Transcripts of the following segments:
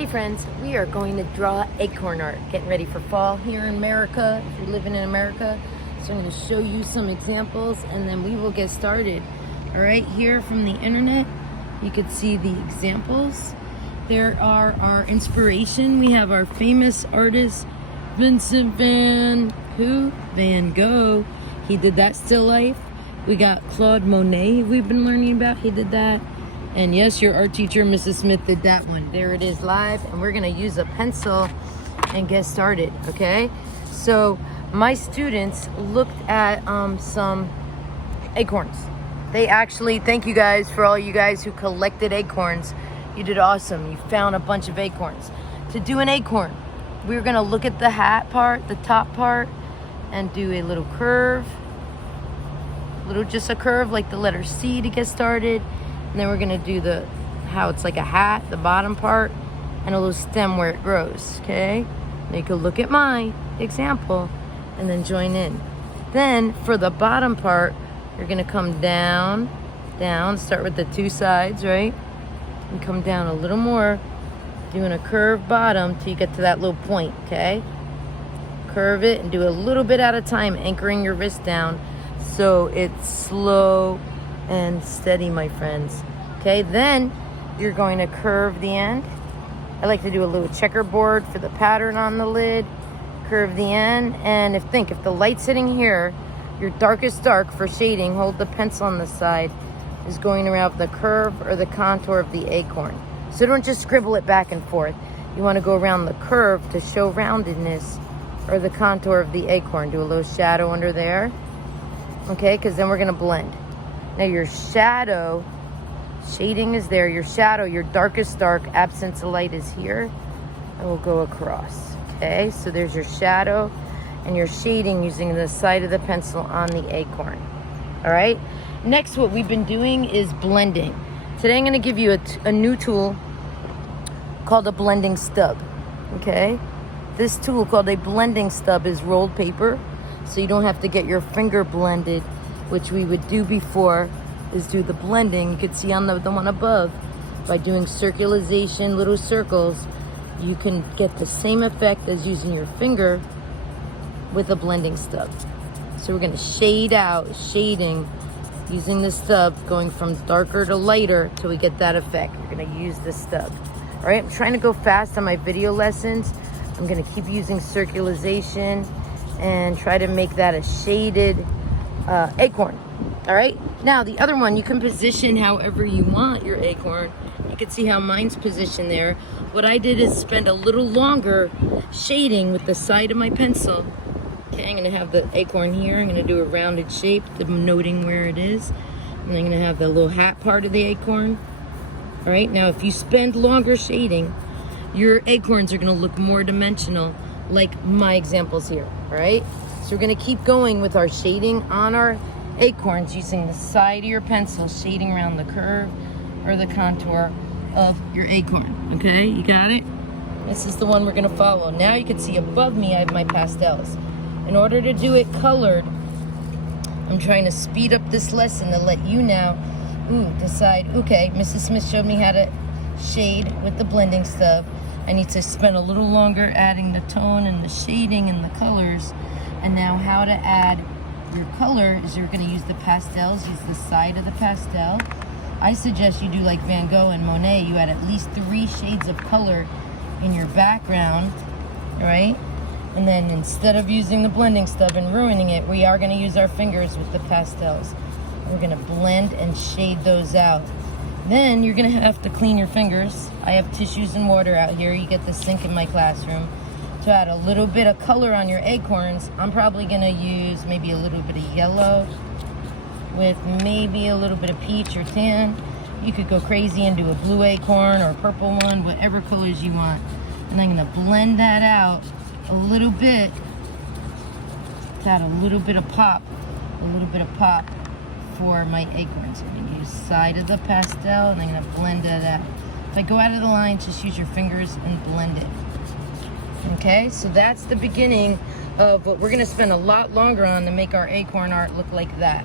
Hey friends, we are going to draw acorn art. Getting ready for fall here in America. If you're living in America, so I'm going to show you some examples and then we will get started. All right, here from the internet, you can see the examples. There are our inspiration. We have our famous artist, Vincent Van Gogh. He did that still life. We got Claude Monet we've been learning about. He did that. And yes, your art teacher, Mrs. Smith, did that one. There it is live. And we're going to use a pencil and get started, okay? So my students looked at some acorns. They actually, thank you guys for all you guys who collected acorns. You did awesome. You found a bunch of acorns. To do an acorn, we're going to look at the hat part, the top part, and do a little curve. Just a curve like the letter C to get started. And then we're gonna do how it's like a hat, the bottom part, and a little stem where it grows, okay? Now you can look at my example and then join in. Then for the bottom part, you're gonna come down, start with the two sides, right? And come down a little more, doing a curved bottom till you get to that little point, okay? Curve it and do a little bit at a time, anchoring your wrist down so it's slow and steady, my friends. Okay, then you're going to curve the end. I like to do a little checkerboard for the pattern on the lid. Curve the end, and if the light's sitting here, your darkest dark for shading, hold the pencil on the side, is going around the curve or the contour of the acorn. So don't just scribble it back and forth. You want to go around the curve to show roundedness or the contour of the acorn. Do a little shadow under there. Okay, because then we're going to blend. Now your shadow, shading is there. Your shadow, your darkest dark, absence of light is here. And we'll go across. Okay, so there's your shadow and your shading using the side of the pencil on the acorn. All right, next what we've been doing is blending. Today I'm going to give you a new tool called a blending stub. Okay, this tool called a blending stub is rolled paper, so you don't have to get your finger blended, which we would do before, is do the blending. You could see on the one above, by doing circularization, little circles, you can get the same effect as using your finger with a blending stub. So we're gonna shade out, shading, using the stub, going from darker to lighter till we get that effect. We're gonna use the stub. All right, I'm trying to go fast on my video lessons. I'm gonna keep using circularization and try to make that a shaded acorn. All right, now the other one, you can position however you want your acorn. You can see how mine's positioned there. What I did is spend a little longer shading with the side of my pencil. Okay, I'm gonna have the acorn here. I'm gonna do a rounded shape, noting where it is. And I'm gonna have the little hat part of the acorn. All right, now if you spend longer shading, your acorns are gonna look more dimensional, like my examples here, all right? So we're gonna keep going with our shading on our acorns using the side of your pencil, shading around the curve or the contour of your acorn, okay? You got it? This is the one we're gonna follow. Now you can see above me, I have my pastels. In order to do it colored, I'm trying to speed up this lesson to let you now decide, okay, Mrs. Smith showed me how to shade with the blending stub. I need to spend a little longer adding the tone and the shading and the colors. And now how to add your color is you're going to use the pastels, use the side of the pastel. I suggest you do like Van Gogh and Monet. You add at least 3 shades of color in your background, all right? And then instead of using the blending stub and ruining it, we are going to use our fingers with the pastels. We're going to blend and shade those out. Then you're going to have to clean your fingers. I have tissues and water out here. You get the sink in my classroom. To add a little bit of color on your acorns, I'm probably going to use maybe a little bit of yellow with maybe a little bit of peach or tan. You could go crazy and do a blue acorn or a purple one, whatever colors you want. And I'm going to blend that out a little bit to add a little bit of pop for my acorns. I'm going to use side of the pastel and I'm going to blend it out. If I go out of the line, just use your fingers and blend it. Okay, so that's the beginning of what we're going to spend a lot longer on to make our acorn art look like that.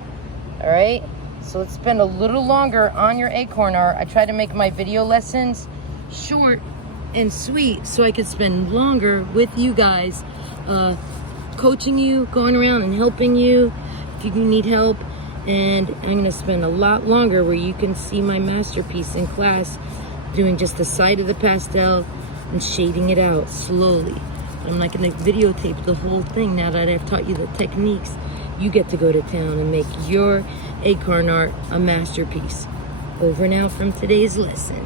All right, so let's spend a little longer on your acorn art. I try to make my video lessons short and sweet so I could spend longer with you guys, coaching you, going around and helping you if you need help. And I'm going to spend a lot longer where you can see my masterpiece in class, doing just the side of the pastel and shading it out slowly. I'm not going to videotape the whole thing now that I've taught you the techniques. You get to go to town and make your acorn art a masterpiece. Over now from today's lesson.